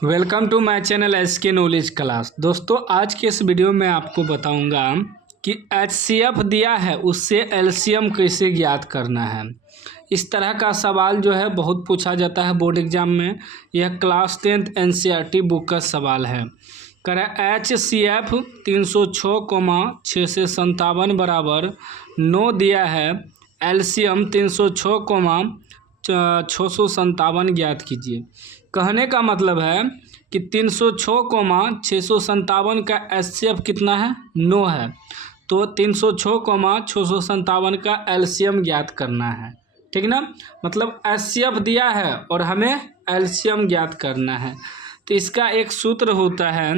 Welcome to my channel SK knowledge class. दोस्तों, आज के इस वीडियो में आपको बताऊंगा कि एचसीएफ दिया है उससे एलसीएम कैसे ज्ञात करना है। इस तरह का सवाल जो है बहुत पूछा जाता है बोर्ड एग्जाम में। यह क्लास 10th एनसीईआरटी बुक का सवाल है। करें एचसीएफ 306,657 बराबर 9 दिया है। एलसीएम 306,657 ज्ञात कीजिए। कहने का मतलब है कि 306,657 का एचसीएफ कितना है, 9 है। तो 306,657 का एलसीएम ज्ञात करना है। ठीक ना, मतलब एचसीएफ दिया है और हमें एलसीएम ज्ञात करना है। तो इसका एक सूत्र होता है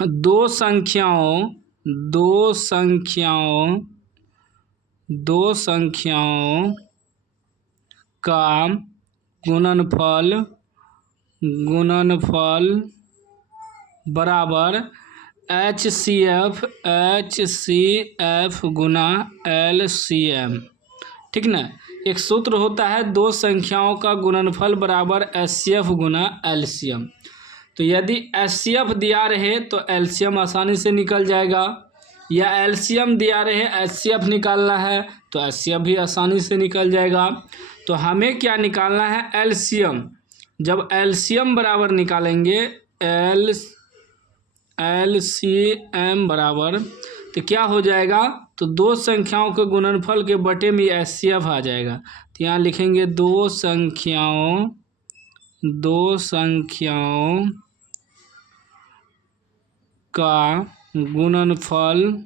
दो संख्याओं का गुणनफल बराबर एचसीएफ गुना एलसीएम। ठीक ना, एक सूत्र होता है दो संख्याओं का गुणनफल बराबर एचसीएफ गुना एलसीएम। तो यदि एचसीएफ दिया रहे तो एलसीएम आसानी से निकल जाएगा, या एलसीएम दिया रहे एचसीएफ निकालना है तो एचसीएफ भी आसानी से निकल जाएगा। तो हमें क्या निकालना है, एलसीएम। जब एलसीएम बराबर निकालेंगे एलसीएम बराबर, तो क्या हो जाएगा, तो दो संख्याओं के गुणनफल के बटे में एचसीएफ आ जाएगा। तो यहाँ लिखेंगे दो संख्याओं का गुणनफल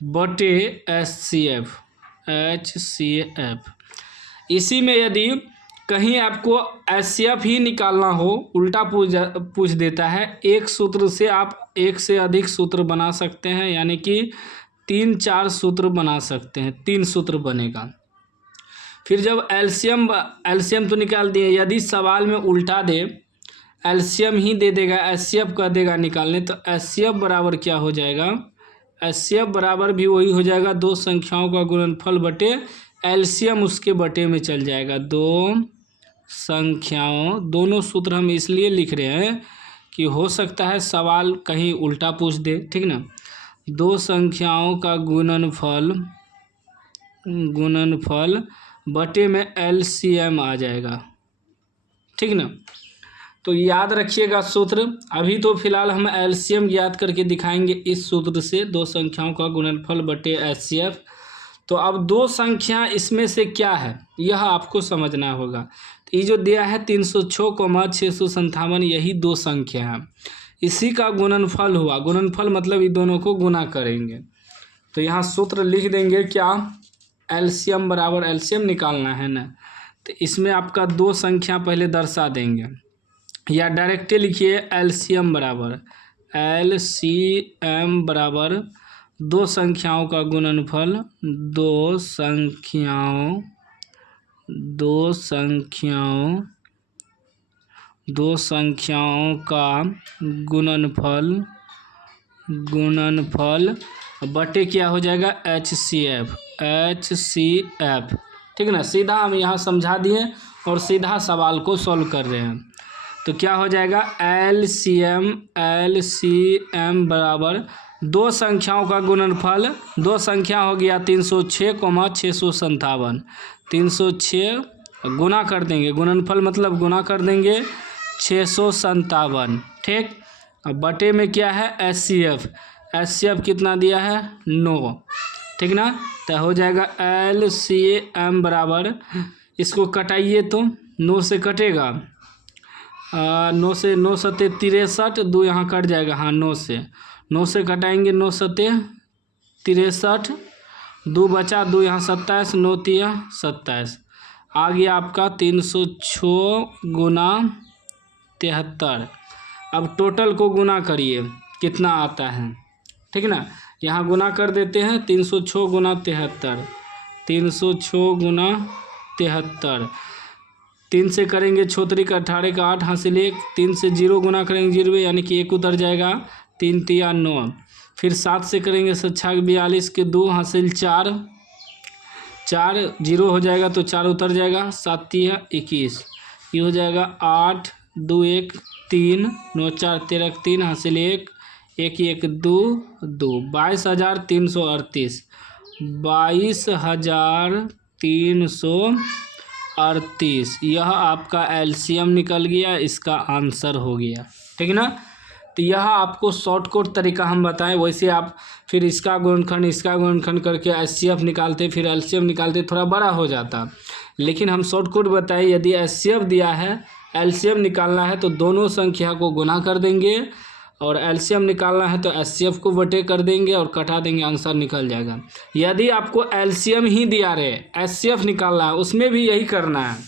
बटे एचसीएफ। इसी में यदि कहीं आपको एचसीएफ ही निकालना हो, उल्टा पूछ देता है। एक सूत्र से आप एक से अधिक सूत्र बना सकते हैं, यानी कि 3-4 सूत्र बना सकते हैं, 3 सूत्र बनेगा। फिर जब एलसीएम तो निकाल दिए, यदि सवाल में उल्टा दे, एलसीएम ही दे देगा, एचसीएफ कह देगा निकालने, तो एचसीएफ बराबर क्या हो जाएगा, एचसीएफ बराबर भी वही हो जाएगा दो संख्याओं का गुणनफल बटे एलसीएम उसके बटे में चल जाएगा। दोनों सूत्र हम इसलिए लिख रहे हैं कि हो सकता है सवाल कहीं उल्टा पूछ दे। ठीक ना, दो संख्याओं का गुणनफल बटे में एलसीएम आ जाएगा। ठीक ना, तो याद रखिएगा सूत्र। अभी तो फिलहाल हम एलसीएम ज्ञात करके दिखाएंगे इस सूत्र से, दो संख्याओं का गुणनफल बटे एचसीएफ। तो अब दो संख्या इसमें से क्या है यह आपको समझना होगा। तो ये जो दिया है 306,657, यही दो संख्या है, इसी का गुणनफल हुआ। गुणनफल मतलब ये दोनों को गुना करेंगे। तो यहाँ सूत्र लिख देंगे क्या, एलसीएम बराबर, एलसीएम निकालना है ना, तो इसमें आपका दो संख्या पहले दर्शा देंगे, या डायरेक्टली लिखिए एलसीएम बराबर दो संख्याओं का गुणनफल, दो संख्याओं का गुणनफल बटे क्या हो जाएगा, एचसीएफ। ठीक ना, सीधा हम यहाँ समझा दिए और सीधा सवाल को सॉल्व कर रहे हैं। तो क्या हो जाएगा, एलसीएम बराबर दो संख्याओं का गुणनफल, दो संख्या हो गया 306,657, 306 गुना कर देंगे, गुणनफल मतलब गुना कर देंगे 657। ठीक, अब बटे में क्या है, एचसीएफ कितना दिया है, 9। ठीक ना, तो हो जाएगा एलसीएम बराबर, इसको कटाइए तो 9 से कटेगा, 9 से 9 सते 63, 2 यहाँ कट जाएगा। हाँ, 9 से कटाएंगे, 9 सते 63, 2 बचा, 2 यहाँ 27, 9 तिया 27, आ गया आपका 306 गुना 73। अब टोटल को गुना करिए कितना आता है। ठीक ना, यहाँ गुना कर देते हैं, 306 गुना 73, 306 गुना 73, 3 से करेंगे 6 का 18 का 8 हासिल 1, 3 से 0 गुना करेंगे 0, यानी कि 1 उतर जाएगा, 3 तिया 9। फिर 7 से करेंगे 7 42 के 2 हासिल 4, 4 0 हो जाएगा तो 4 उतर जाएगा, 7 तिया 21, ये हो जाएगा 8 2 1 3 9 4 13 3 हासिल 1 1 1 2 2 22,338 22,338 यह आपका एलसीएम निकल गया, इसका आंसर हो गया। ठीक ना। तो यह आपको शॉर्टकट तरीका हम बताएं, वैसे आप फिर इसका गुणनखंड करके एचसीएफ निकालते, फिर एलसीएम निकालते, थोड़ा बड़ा हो जाता। लेकिन हम शॉर्टकट बताएं, यदि एचसीएफ दिया है, एलसीएम निकालना है तो दोनों संख्या को गुना कर देंगे, और एलसीएम निकालना है तो एचसीएफ को बटे कर देंगे और कटा देंगे, आंसर निकल जाएगा। यदि आपको एलसीएम ही दिया रहे, एचसीएफ निकालना है, उसमें भी यही करना है,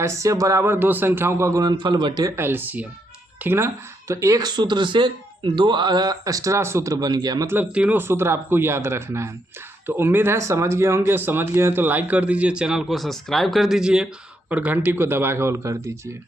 एचसीएफ बराबर दो संख्याओं का गुणनफल बटे एलसीएम। ठीक ना। तो एक सूत्र से दो एक्स्ट्रा सूत्र बन गया, मतलब तीनों सूत्र आपको याद रखना है। तो उम्मीद है समझ गए होंगे। समझ गए हैं तो लाइक कर दीजिए, चैनल को सब्सक्राइब कर दीजिए और घंटी को दबा के ऑल कर दीजिए।